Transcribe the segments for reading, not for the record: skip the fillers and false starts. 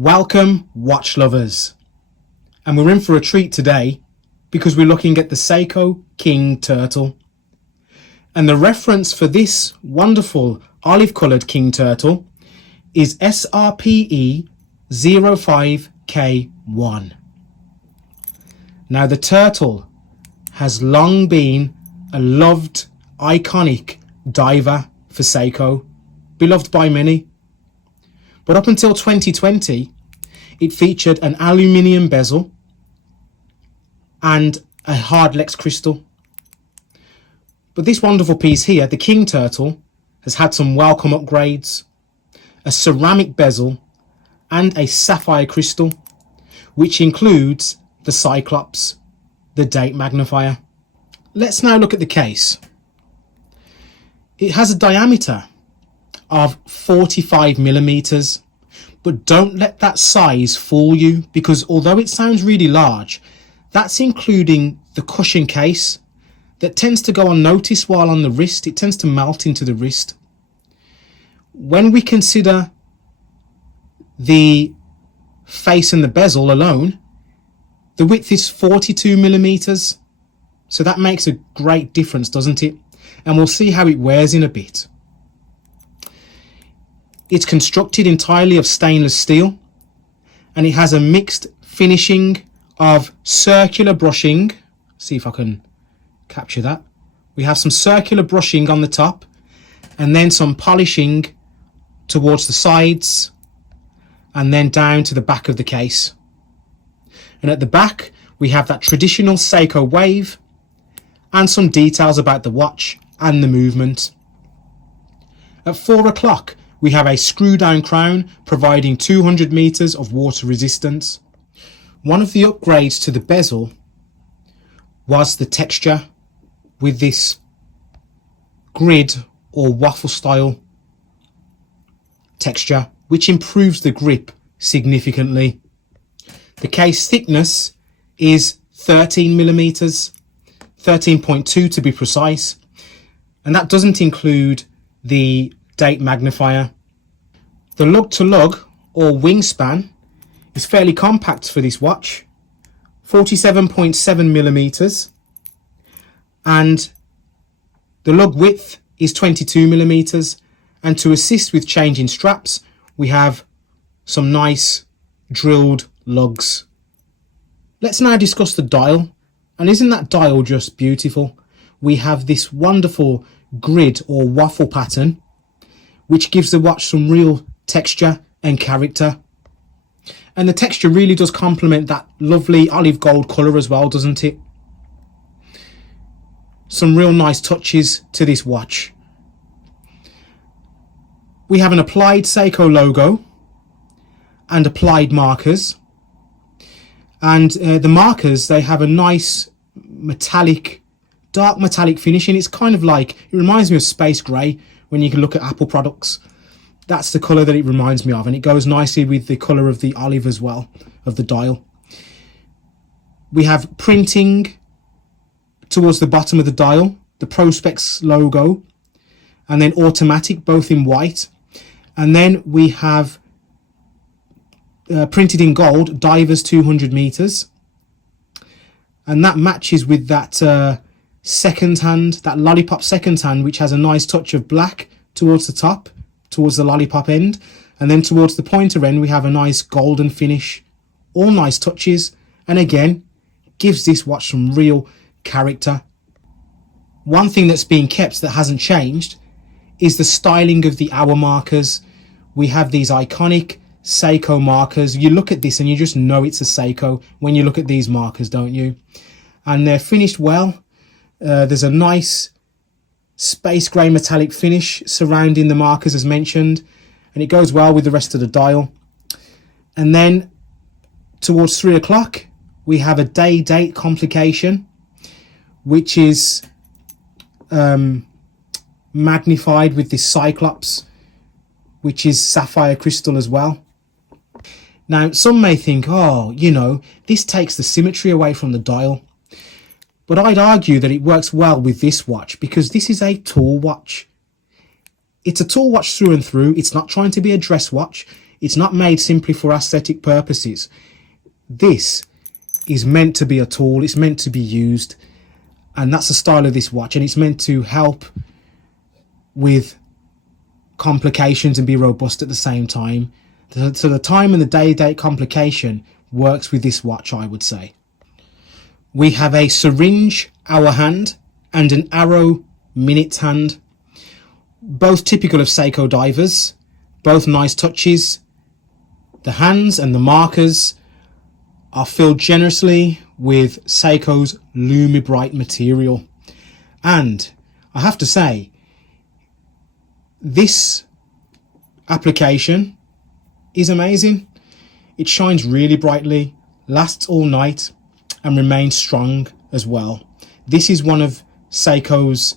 Welcome, watch lovers, and we're in for a treat today because we're looking at the Seiko King Turtle. And the reference for this wonderful olive coloured King Turtle is SRPE 05K1. Now the turtle has long been a loved, iconic diver for Seiko, beloved by many. But up until 2020, it featured an aluminium bezel and a hardlex crystal. But this wonderful piece here, the King Turtle, has had some welcome upgrades, a ceramic bezel and a sapphire crystal, which includes the Cyclops, the date magnifier. Let's now look at the case. It has a diameter of 45 millimeters, but don't let that size fool you, because although it sounds really large, that's including the cushion case that tends to go unnoticed while on the wrist. It tends to melt into the wrist. When we consider the face and the bezel alone, the width is 42 millimeters, so that makes a great difference, doesn't it? And we'll see how it wears in a bit. It's constructed entirely of stainless steel, and it has a mixed finishing of circular brushing. See if I can capture that. We have some circular brushing on the top, and then some polishing towards the sides, and then down to the back of the case. And at the back, we have that traditional Seiko wave, and some details about the watch and the movement. At 4 o'clock, we have a screw down crown providing 200 meters of water resistance. One of the upgrades to the bezel was the texture with this grid or waffle style texture, which improves the grip significantly. The case thickness is 13 millimeters, 13.2 to be precise, and that doesn't include the date magnifier. The lug to lug or wingspan is fairly compact for this watch, 47.7 millimeters, and the lug width is 22 millimeters. And to assist with changing straps, we have some nice drilled lugs. Let's now discuss the dial. And isn't that dial just beautiful? We have this wonderful grid or waffle pattern, which gives the watch some real texture and character. And the texture really does complement that lovely olive gold colour as well, doesn't it? Some real nice touches to this watch. We have an applied Seiko logo and applied markers. And the markers, they have a nice metallic, dark metallic finish, and it's kind of like, it reminds me of space grey when you can look at Apple products. That's the colour that it reminds me of, and it goes nicely with the colour of the olive as well, of the dial. We have printing towards the bottom of the dial, the Prospex logo, and then automatic, both in white. And then we have printed in gold, divers 200 meters. And that matches with that second hand, that lollipop second hand, which has a nice touch of black towards the top, towards the lollipop end. And then towards the pointer end, we have a nice golden finish. All nice touches. And again, gives this watch some real character. One thing that's been kept that hasn't changed is the styling of the hour markers. We have these iconic Seiko markers. You look at this and you just know it's a Seiko when you look at these markers, don't you? And they're finished well. There's a nice space grey metallic finish surrounding the markers as mentioned, and it goes well with the rest of the dial. And then towards 3 o'clock, we have a day-date complication, which is magnified with this Cyclops, which is sapphire crystal as well. Now, some may think, oh, you know, this takes the symmetry away from the dial. But I'd argue that it works well with this watch because this is a tall watch. It's a tall watch through and through. It's not trying to be a dress watch. It's not made simply for aesthetic purposes. This is meant to be a tool. It's meant to be used. And that's the style of this watch. And it's meant to help with complications and be robust at the same time. So the time and the day-to-day complication works with this watch, I would say. We have a syringe hour hand and an arrow minute hand. Both typical of Seiko divers. Both nice touches. The hands and the markers are filled generously with Seiko's Lumibright material. And I have to say, this application is amazing. It shines really brightly, lasts all night, and remains strong as well. This is one of Seiko's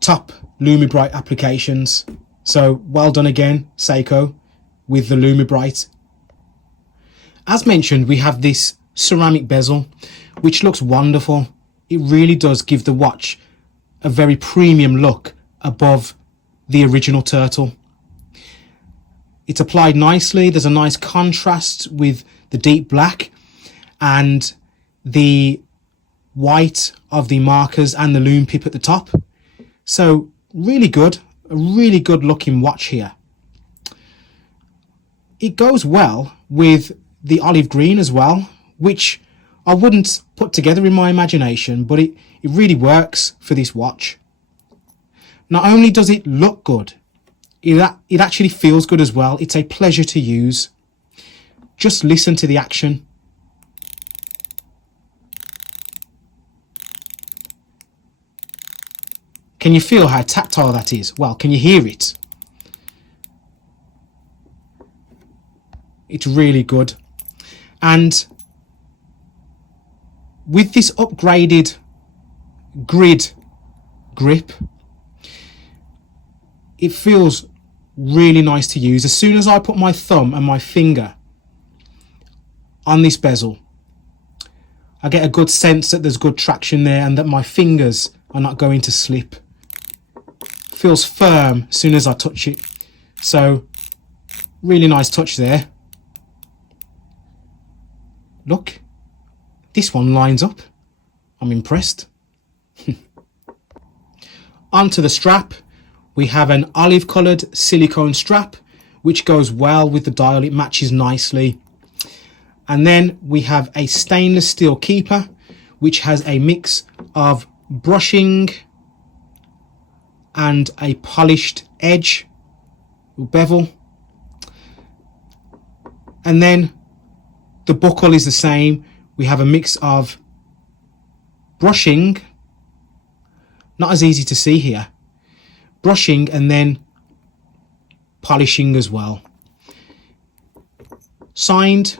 top Lumibright applications. So well done again, Seiko, with the Lumibright. As mentioned, we have this ceramic bezel, which looks wonderful. It really does give the watch a very premium look above the original turtle. It's applied nicely. There's a nice contrast with the deep black and the white of the markers and the lume pip at the top. So really good, a really good looking watch here. It goes well with the olive green as well, which I wouldn't put together in my imagination, but it really works for this watch. Not only does it look good, it actually feels good as well. It's a pleasure to use. Just listen to the action. Can you feel how tactile that is? Well, can you hear it? It's really good. And with this upgraded grid grip, it feels really nice to use. As soon as I put my thumb and my finger on this bezel, I get a good sense that there's good traction there and that my fingers are not going to slip. Feels firm as soon as I touch it. So really nice touch there. Look, this one lines up. I'm impressed. Onto the strap. We have an olive coloured silicone strap, which goes well with the dial. It matches nicely. And then we have a stainless steel keeper, which has a mix of brushing and a polished edge, bevel. And then the buckle is the same. We have a mix of brushing, not as easy to see here, brushing and then polishing as well. Signed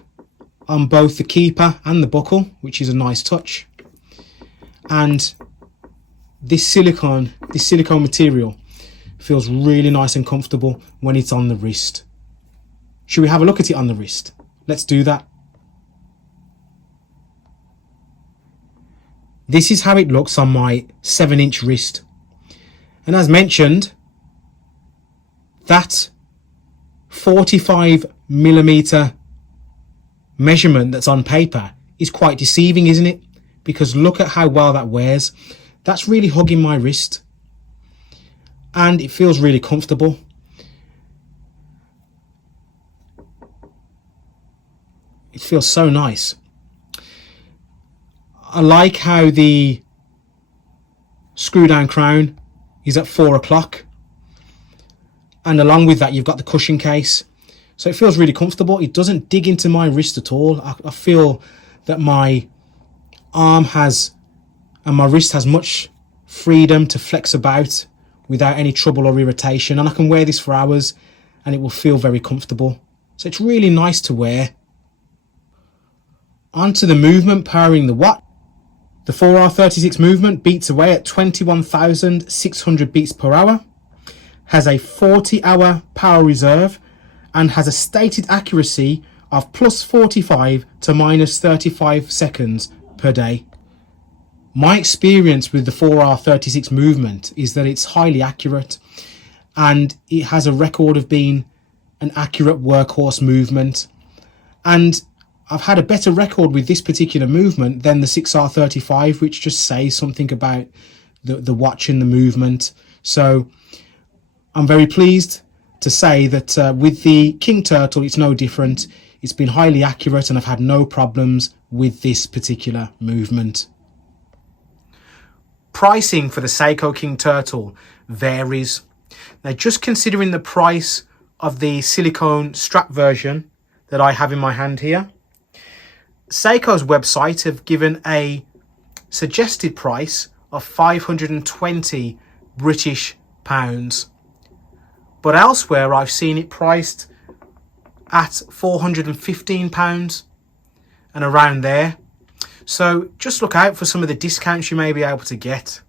on both the keeper and the buckle, which is a nice touch. And this silicone material feels really nice and comfortable when it's on the wrist. Should we have a look at it on the wrist? Let's do that. This is how it looks on my 7-inch wrist. And as mentioned, that 45mm measurement that's on paper is quite deceiving, isn't it? Because look at how well that wears. That's really hugging my wrist. And it feels really comfortable. It feels so nice. I like how the screw down crown is at 4 o'clock. And along with that, you've got the cushion case. So it feels really comfortable. It doesn't dig into my wrist at all. I feel that my arm has, and my wrist has much freedom to flex about without any trouble or irritation. And I can wear this for hours and it will feel very comfortable. So it's really nice to wear. Onto the movement powering the watch. The 4R36 movement beats away at 21,600 beats per hour, has a 40-hour power reserve, and has a stated accuracy of plus 45 to minus 35 seconds per day. My experience with the 4R36 movement is that it's highly accurate, and it has a record of being an accurate workhorse movement. And I've had a better record with this particular movement than the 6R35, which just says something about the watch and the movement. So I'm very pleased to say that with the King Turtle, it's no different. It's been highly accurate and I've had no problems with this particular movement. Pricing for the Seiko King Turtle varies. Now, just considering the price of the silicone strap version that I have in my hand here, Seiko's website have given a suggested price of 520 British pounds. But elsewhere I've seen it priced at £415 and around there. So just look out for some of the discounts you may be able to get.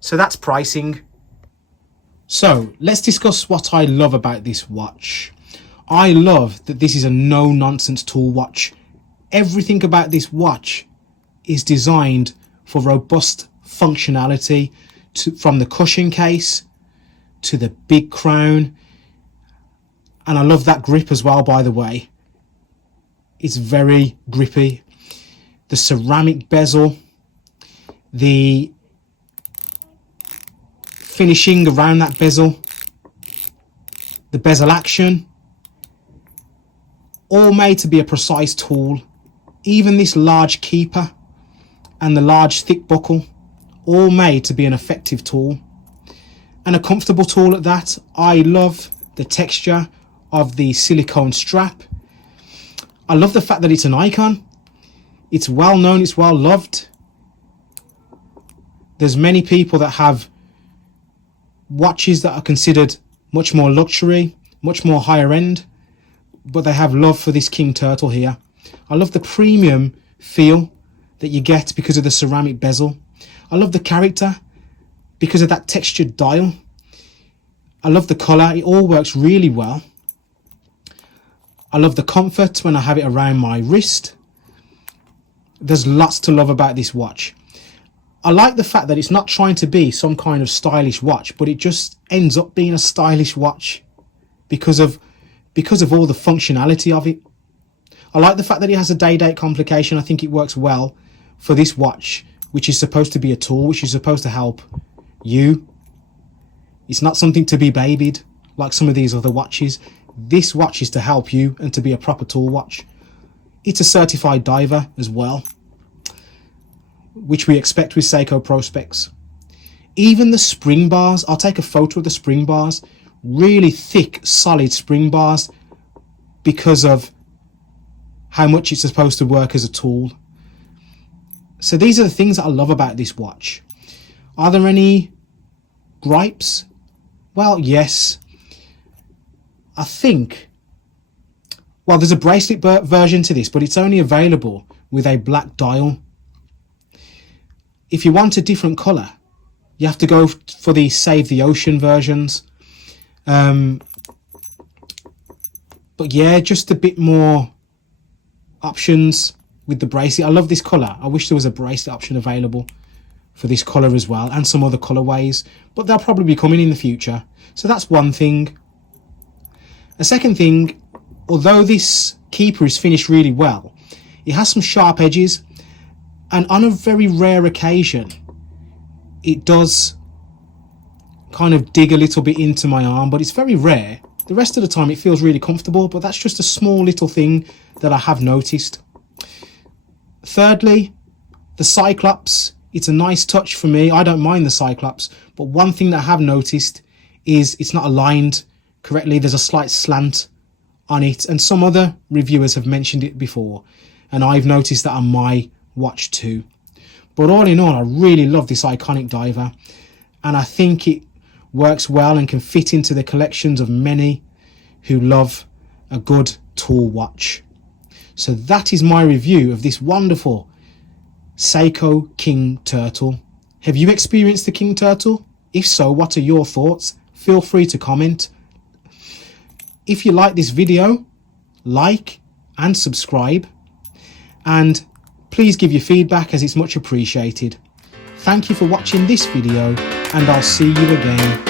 So that's pricing. So let's discuss what I love about this watch. I love that this is a no-nonsense tool watch. Everything about this watch is designed for robust functionality, from the cushion case to the big crown. And I love that grip as well, by the way. It's very grippy. The ceramic bezel, the finishing around that bezel, the bezel action, all made to be a precise tool. Even this large keeper and the large thick buckle, all made to be an effective tool and a comfortable tool at that. I love the texture of the silicone strap. I love the fact that it's an icon. It's well known, it's well loved. There's many people that have watches that are considered much more luxury, much more higher end, but they have love for this King Turtle here. I love the premium feel that you get because of the ceramic bezel. I love the character because of that textured dial. I love the colour, it all works really well. I love the comfort when I have it around my wrist. There's lots to love about this watch. I like the fact that it's not trying to be some kind of stylish watch, but it just ends up being a stylish watch because of all the functionality of it. I like the fact that it has a day-date complication. I think it works well for this watch, which is supposed to be a tool, which is supposed to help you. It's not something to be babied like some of these other watches. This watch is to help you and to be a proper tool watch. It's a certified diver as well, which we expect with Seiko Pro Specs. Even the spring bars, I'll take a photo of the spring bars. Really thick, solid spring bars because of how much it's supposed to work as a tool. So these are the things that I love about this watch. Are there any gripes? Well, yes. I think, well, there's a bracelet version to this, but it's only available with a black dial. If you want a different colour, you have to go for the Save the Ocean versions. But yeah, just a bit more options with the bracelet. I love this colour. I wish there was a bracelet option available for this colour as well, and some other colourways, but they'll probably be coming in the future. So that's one thing. A second thing, although this keeper is finished really well, it has some sharp edges, and on a very rare occasion it does kind of dig a little bit into my arm, but it's very rare. The rest of the time it feels really comfortable, but that's just a small little thing that I have noticed. Thirdly, the Cyclops. It's a nice touch for me. I don't mind the Cyclops, but one thing that I have noticed is it's not aligned correctly. There's a slight slant on it, and some other reviewers have mentioned it before, and I've noticed that on my watch too. But all in all, I really love this iconic diver, and I think it works well and can fit into the collections of many who love a good tool watch. So that is my review of this wonderful Seiko King Turtle. Have you experienced the King Turtle? If so, what are your thoughts? Feel free to comment. If you like this video, like and subscribe, and please give your feedback as it's much appreciated. Thank you for watching this video, and I'll see you again